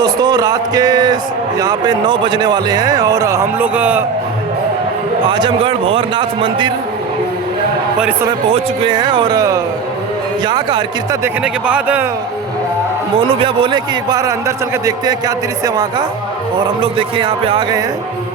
दोस्तों रात के यहाँ पे 9 बजने वाले हैं और हम लोग आजमगढ़ भंवरनाथ मंदिर पर इस समय पहुँच चुके हैं। और यहाँ का हरकीर्ता देखने के बाद मोनू भैया बोले कि एक बार अंदर चल के देखते हैं क्या दृश्य है वहाँ का। और हम लोग देखिए यहाँ पे आ गए हैं।